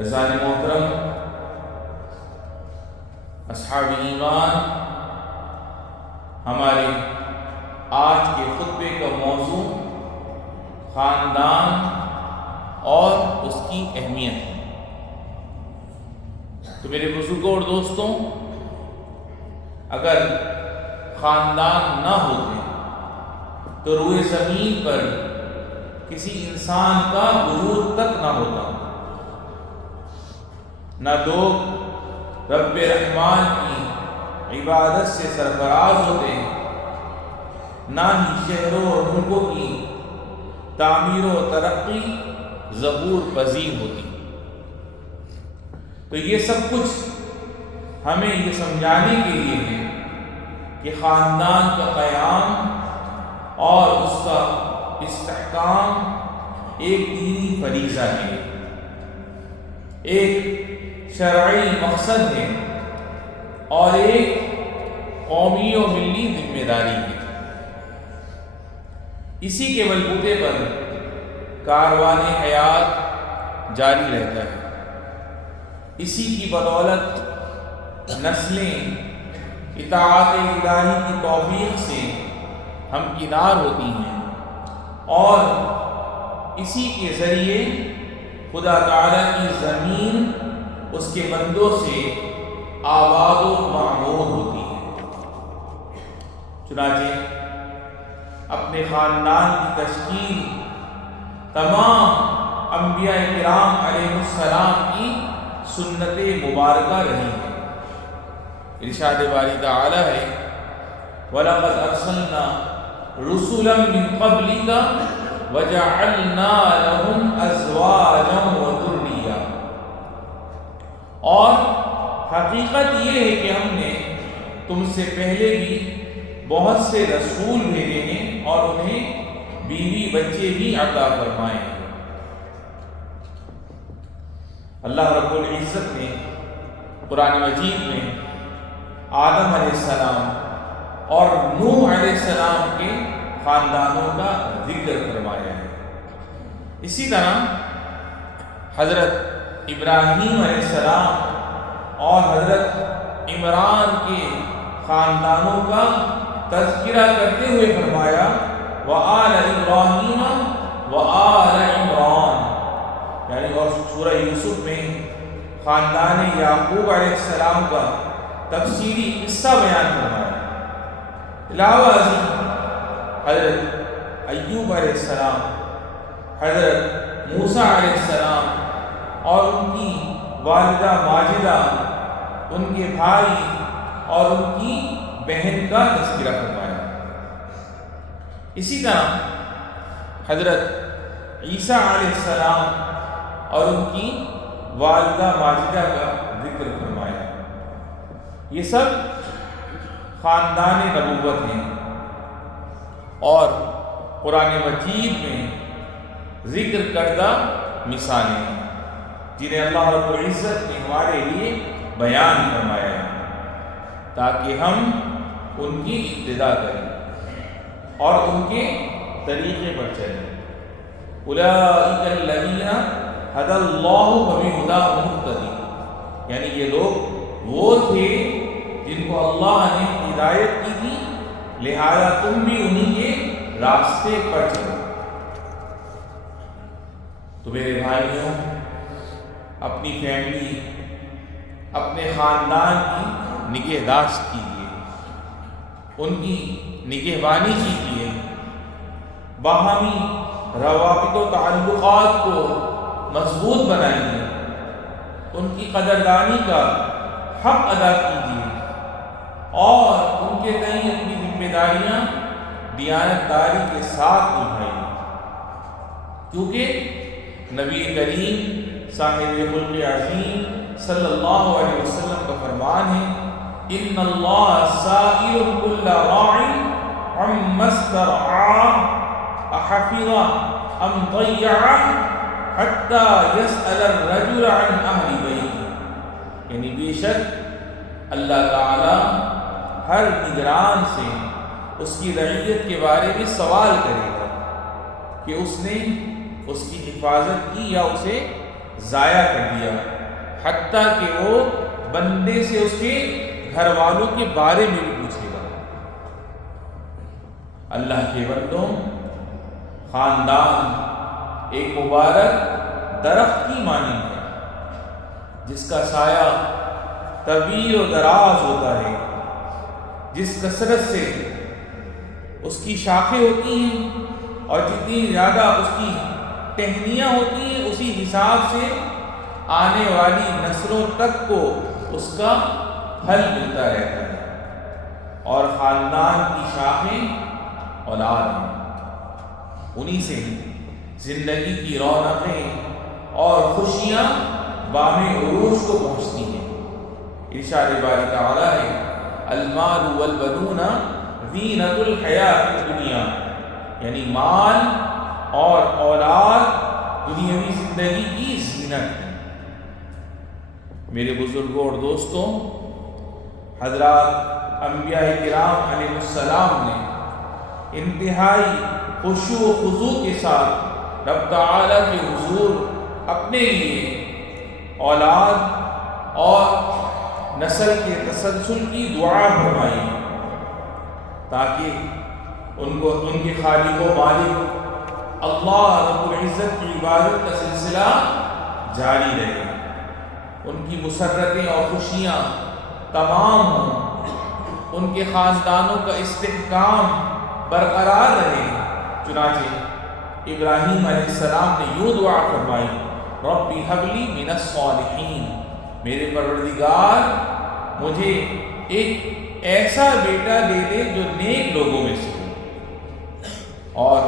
عزیزان محترم، اصحاب ایمان، ہمارے آج کے خطبے کا موضوع خاندان اور اس کی اہمیت ہے۔ تو میرے بزرگوں اور دوستوں، اگر خاندان نہ ہوتے تو روئے زمین پر کسی انسان کا وجود تک نہ ہوتا، نہ لوگ رب رحمان کی عبادت سے سرفراز ہوتے، نہ ہی شہروں اور ملکوں کی تعمیر و ترقی ظہور پذیر ہوتی۔ تو یہ سب کچھ ہمیں یہ سمجھانے کے لیے ہے کہ خاندان کا قیام اور اس کا استحکام ایک دینی فریضہ ہے، ایک شرعی مقصد ہے اور ایک قومی و ملی ذمہ داری ہے۔ اسی کے بلبوتے پر کاروان حیات جاری رہتا ہے، اسی کی بدولت نسلیں اطاعت الہی کی توفیق سے ہمکنار ہوتی ہیں، اور اسی کے ذریعے خدا تعالیٰ کی زمین اس کے بندوں سے آباد و معمور ہوتی ہے۔ چنانچہ اپنے خاندان کی تشکیل تمام انبیاء کرام علیہ السلام کی سنت مبارکہ رہی ہے۔ ارشاد باری تعالی ہے، وَلَقَدْ أَرْسَلْنَا رُسُلًا مِّن قَبْلِكَ وَجَعَلْنَا لَهُمْ أَزْوَاجًا وَذُرِّيَّةً۔ اور حقیقت یہ ہے کہ ہم نے تم سے پہلے بھی بہت سے رسول بھیجے ہیں اور انہیں بیوی بچے بھی عطا فرمائے ہیں۔ اللہ رب العزت نے قرآن مجید میں آدم علیہ السلام اور نوح علیہ السلام کے خاندانوں کا ذکر فرمایا ہے۔ اسی طرح حضرت ابراہیم علیہ السلام اور حضرت عمران کے خاندانوں کا تذکرہ کرتے ہوئے فرمایا، وَآلَ إِبْرَاهِيمَ وَآلَ عِمْرَانَ، یعنی اور سورہ یوسف میں خاندان یعقوب علیہ السلام کا تفصیلی قصہ بیان فرمایا۔ علاوہ ازیں حضرت ایوب علیہ السلام، حضرت موسیٰ علیہ السلام اور ان کی والدہ ماجدہ، ان کے بھائی اور ان کی بہن کا تذکرہ فرمایا۔ اسی طرح حضرت عیسیٰ علیہ السلام اور ان کی والدہ ماجدہ کا ذکر فرمایا۔ یہ سب خاندان نبوت ہیں اور قرآن مجید میں ذکر کردہ مثالیں ہیں جنہیں اللہ رب العزت نے ہمارے لیے بیان فرمایا ہے تاکہ ہم ان کی اقتداء کریں اور ان کے طریقے پر چلیں۔ اولئک الذین ھدی اللہ فبہداہ مقتدی، یعنی یہ لوگ وہ تھے جن کو اللہ نے ہدایت کی تھی، لہذا تم بھی انہی کے راستے پر چلو۔ تو میرے بھائیوں، اپنی فیملی، اپنے خاندان کی نگہداشت کیجیے، ان کی نگہبانی کیجیے، باہمی روابط و تعلقات کو مضبوط بنائیے، ان کی قدردانی کا حق ادا کیجیے اور ان کے تئیں اپنی ذمہ داریاں دیانت داری کے ساتھ نبھائیے، کیونکہ نبی کریم صاحب خلق عظیم صلی اللہ علیہ وسلم کا فرمان ہے، ان اللہ سائل کل راع عما استرعى احفظ ام ضیع حتی یسأل الرجل عن اہل بیت، یعنی بے شک اللہ تعالی ہر نگران سے اس کی رعیت کے بارے میں سوال کرے گا کہ اس نے اس کی حفاظت کی یا اسے ضائع کر دیا، حتیٰ کہ وہ بندے سے اس کے گھر والوں کے بارے میں بھی پوچھے گا۔ اللہ کے بندوں، خاندان ایک مبارک درخت کی مانند ہے جس کا سایہ طویل و دراز ہوتا ہے، جس کثرت سے اس کی شاخیں ہوتی ہیں اور جتنی زیادہ اس کی ٹہنیاں ہوتی ہیں، اسی حساب سے آنے والی نسلوں تک کو اس کا پھل ملتا رہتا ہے۔ اور خاندان کی شاخیں اولاد ہیں، انہی سے زندگی کی رونقیں اور خوشیاں بام عروج کو پہنچتی ہیں۔ ارشاد باری تعالیٰ ہے، المال والبنون زینۃ الحیات الدنیا، یعنی مال اور اولاد دنیاوی زندگی کی زینت ہے۔ میرے بزرگوں اور دوستوں، حضرات انبیاء کرام علیہ السلام نے انتہائی خشوع و خضوع کے ساتھ رب تعالیٰ کے حضور اپنے لیے اولاد اور نسل کے تسلسل کی دعا فرمائی، تاکہ ان کے خالق و مالک اللہ رب العزت کی عبادت کا سلسلہ جاری رہے، ان کی مسرتیں اور خوشیاں تمام ہوں، ان کے خاندانوں کا استحکام برقرار رہے۔ چنانچہ ابراہیم علیہ السلام نے یوں دعا فرمائی، رب ہب لی من الصالحین، میرے پروردگار مجھے ایک ایسا بیٹا دے دے جو نیک لوگوں میں سے ہو۔ اور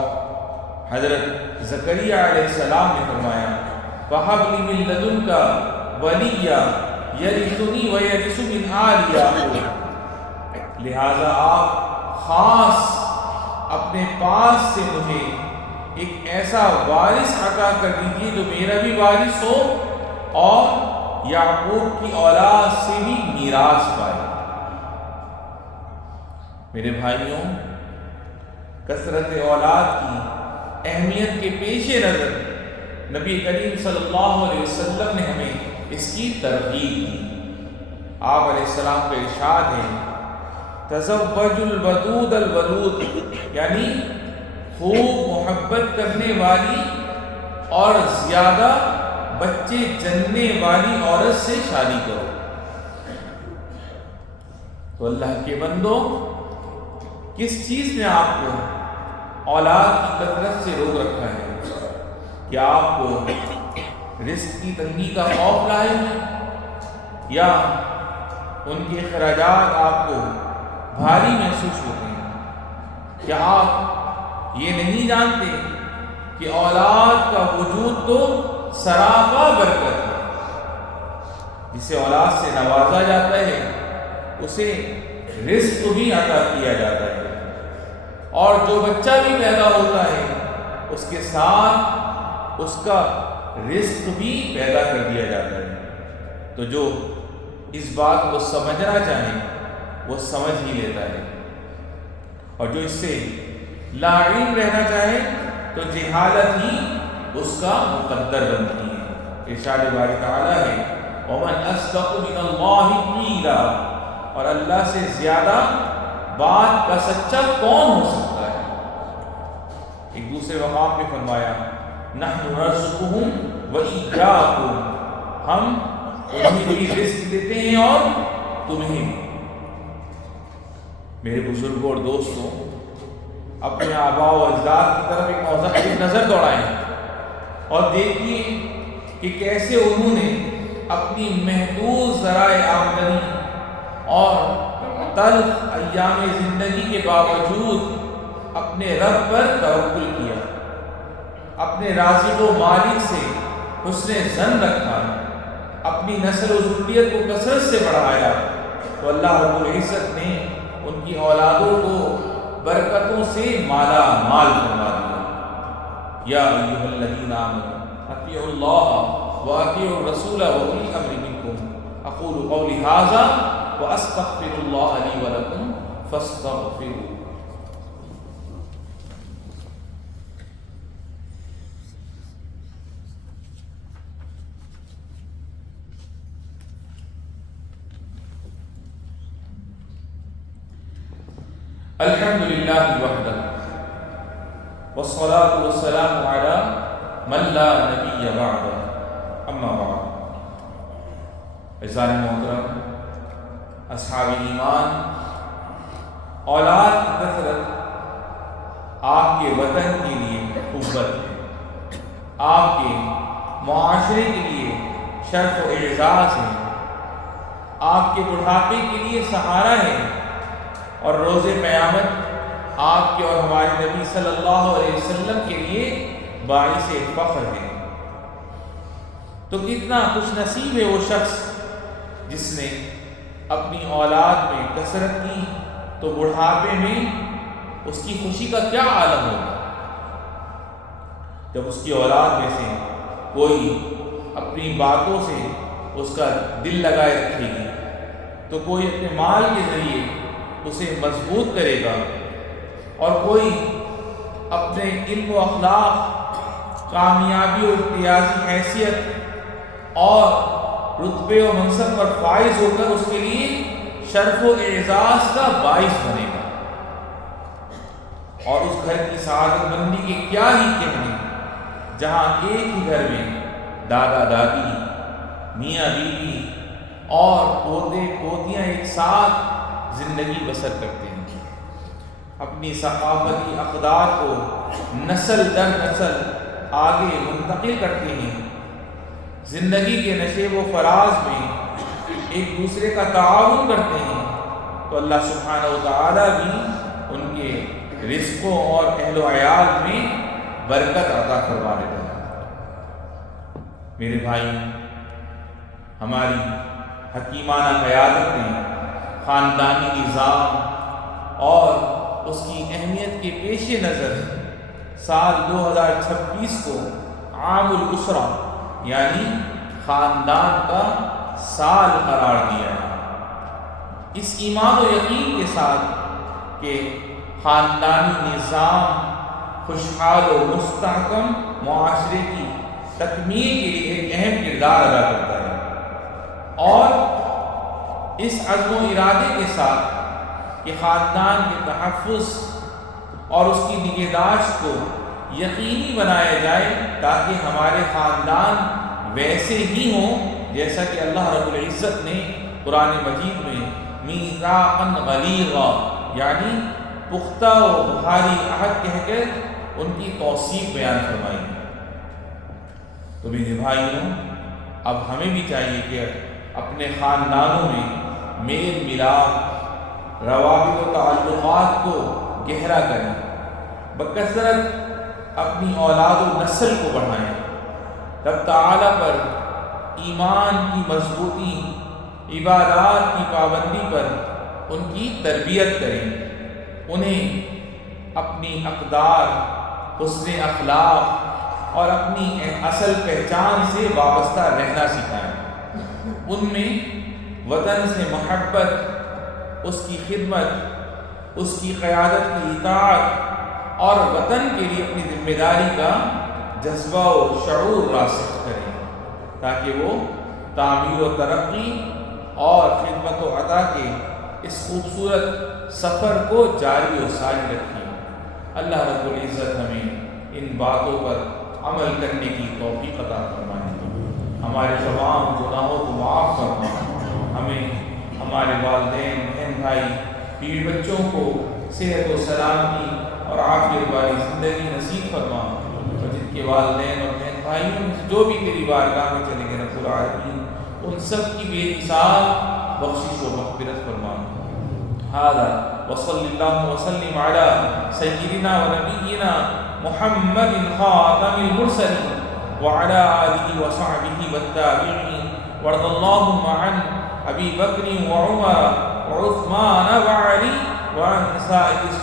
حضرت زکریا علیہ السلام نے فرمایا، وَهَبْ لِي مِن لَّدُنْكَ وَلِيًّا يَرِثُنِي وَيَرِثُ مِنْ آلِ یعقوب، لہٰذا آپ خاص اپنے پاس سے مجھے ایک ایسا وارث عطا کر دیجیے جو میرا بھی وارث ہو اور یعقوب کی اولاد سے بھی میراث پائے۔ میرے بھائیوں، کثرت اولاد کی اہمیت کے پیش نظر نبی کریم صلی اللہ علیہ وسلم نے ہمیں اس کی ترغیب دی۔ آپ علیہ السلام کا ارشاد ہے، تزوج الودود الولود، یعنی خوب محبت کرنے والی اور زیادہ بچے جننے والی عورت سے شادی کرو۔ تو اللہ کے بندوں، کس چیز نے آپ کو اولاد کی کثرت سے روک رکھا ہے؟ کیا آپ کو رزق کی تنگی کا خوف لائے ہیں، یا ان کے اخراجات آپ کو بھاری محسوس ہوتے ہیں؟ کیا آپ یہ نہیں جانتے کہ اولاد کا وجود تو سراپا برکت ہے؟ جسے اولاد سے نوازا جاتا ہے اسے رزق بھی عطا کیا جاتا ہے، اور جو بچہ بھی پیدا ہوتا ہے اس کے ساتھ اس کا رزق بھی پیدا کر دیا جاتا ہے۔ تو جو اس بات کو سمجھنا چاہے وہ سمجھ ہی لیتا ہے، اور جو اس سے لا علم رہنا چاہے تو جہالت ہی اس کا مقدر بنتی ہے۔ ارشاد باری تعالیٰ ہے، وَمَنْ أَصْدَقُ مِنَ اللَّهِ قِيلًا، اور اللہ سے زیادہ بات کا سچا کون ہو سکتا ہے؟ ایک دوسرے مقام پہ فرمایا، نَحْنُ نَرْزُقُهُمْ وَإِيَّاكُمْ، ہم انہیں بھی رزق دیتے ہیں اور تمہیں بھی۔ میرے بزرگوں اور دوستوں، اپنے آباء و اجداد کی طرف ایک نظر دوڑائیں اور دیکھیے کہ کیسے انہوں نے اپنی محدود ذرائع آمدنی اور تلخ ایام زندگی کے باوجود اپنے رب پر توکل کیا، اپنے رازق و مالک سے حسن ظن رکھا، اپنی نسل و ذریت کو کثرت سے بڑھایا، تو اللہ رب العزت نے ان کی اولادوں کو برکتوں سے مالا مال فرما دیا۔ یا ایھا الذین آمنوا اطیعوا اللہ واطیعوا الرسول واولی الامر منکم، اقول قولی ھذا واستغفر اللہ لی ولکم فاستغفروہ۔ الحمد للہ وحدہ والصلاة والسلام علی من لا نبی بعدہ اما بعد۔ عزیزان محترم، اصحاب ایمان، اولاد کی کثرت آپ کے وطن کے لیے قوت ہے، آپ کے معاشرے کے لیے شرف و اعزاز ہے، آپ کے بڑھاپے کے لیے سہارا ہے، اور روز قیامت آپ کے اور ہمارے نبی صلی اللہ علیہ وسلم کے لیے باعث فخر ہے۔ تو کتنا خوش نصیب ہے وہ شخص جس نے اپنی اولاد میں کثرت کی، تو بڑھاپے میں اس کی خوشی کا کیا عالم ہوگا جب اس کی اولاد میں سے کوئی اپنی باتوں سے اس کا دل لگائے رکھے گی، تو کوئی اپنے مال کے ذریعے اسے مضبوط کرے گا، اور کوئی اپنے علم و اخلاق، کامیابی و امتیازی حیثیت اور رتبے و منصب پر فائز ہو کر اس کے لیے شرف و اعزاز کا باعث بنے گا۔ اور اس گھر کی سعادت مندی کے کیا ہی کہنے جہاں ایک ہی گھر میں دادا دادی، میاں بیوی اور پوتے پوتیاں ایک ساتھ زندگی بسر کرتے ہیں، اپنی ثقافتی اقدار کو نسل در نسل آگے منتقل کرتے ہیں، زندگی کے نشیب و فراز میں ایک دوسرے کا تعاون کرتے ہیں، تو اللہ سبحانہ و تعالی بھی ان کے رزقوں اور اہل و عیال میں برکت عطا فرما دیتا ہے۔ میرے بھائی، ہماری حکیمانہ قیادت نے خاندانی نظام اور اس کی اہمیت کے پیش نظر سال 2026 کو عام الاسرہ یعنی خاندان کا سال قرار دیا ہے، اس ایمان و یقین کے ساتھ کہ خاندانی نظام خوشحال و مستحکم معاشرے کی تکمیل کے لیے ایک اہم کردار ادا کرتا ہے، اور اس عزم و ارادے کے ساتھ کہ خاندان کے تحفظ اور اس کی نگہداشت کو یقینی بنایا جائے، تاکہ ہمارے خاندان ویسے ہی ہوں جیسا کہ اللہ رب العزت نے قرآن مجید میں میثاقا غلیظا یعنی پختہ و بھاری عہد کہہ کر ان کی توصیف بیان فرمائی ہے۔ تو میرے بھائیوں، اب ہمیں بھی چاہیے کہ اپنے خاندانوں میں میل ملاپ، روابط و تعلقات کو گہرا کریں، بکثرت اپنی اولاد و نسل کو بڑھائیں، رب تعالی پر ایمان کی مضبوطی، عبادات کی پابندی پر ان کی تربیت کریں، انہیں اپنی اقدار، حسن اخلاق اور اپنی اصل پہچان سے وابستہ رہنا سکھائیں، ان میں وطن سے محبت، اس کی خدمت، اس کی قیادت کی اطاعت اور وطن کے لیے اپنی ذمہ داری کا جذبہ و شعور راسخ کریں، تاکہ وہ تعمیر و ترقی اور خدمت و عطا کے اس خوبصورت سفر کو جاری و ساری رکھیں۔ اللہ رب العزت ہمیں ان باتوں پر عمل کرنے کی توفیق عطا فرمائے، ہمارے تمام گناہوں کو معاف فرما، ہمیں، ہمارے والدین، بہن بھائی، بیوی بچوں کو صحت و سلامتی اور عافیت والی زندگی نصیب فرما، اور جن کے والدین اور بہن بھائیوں میں جو بھی تیری بارگاہ میں چلے گئے رب العالمین، ان سب کی بے حساب بخشش و مغفرت فرما۔ ھذا وصلی اللہ وسلم علی سیدنا و نبینا محمد خاتم المرسلین وعلی آلہ وصحبہ والتابعین، وارض اللہم عن ابی بکر وعمر وعثمان وعلی وعن سائر